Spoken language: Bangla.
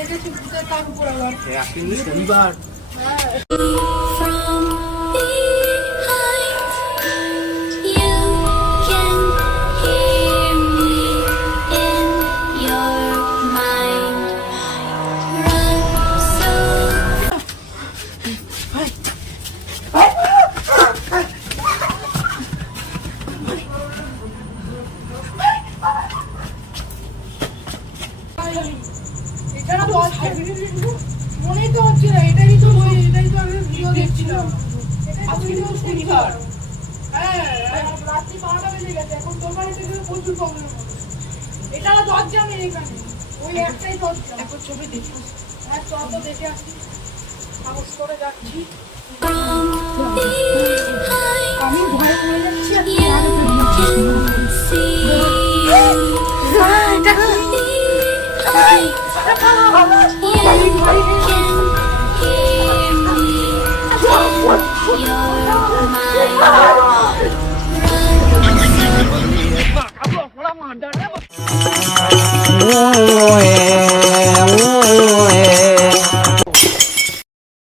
দেখেছি ভূতের তার উপর আবার আজকে শনিবার। এছাড়া তো মনেই তো হচ্ছে না। এটাই তো আমি ভিডিও দেখছিলাম। আজকে তো শনিবার। হ্যাঁ, রাত্রি 12টা বেজে গেছে। এখন তোর বাড়িতে প্রচুর প্রবলেম হবে। এটা দরজা নেই এখানে, ওই একটাই দরজা। এখন ছবি দেখি। হ্যাঁ, চল তো দেখে আসি। সাহস করে যাচ্ছি। আমি ভয় হয়ে যাচ্ছি। You're my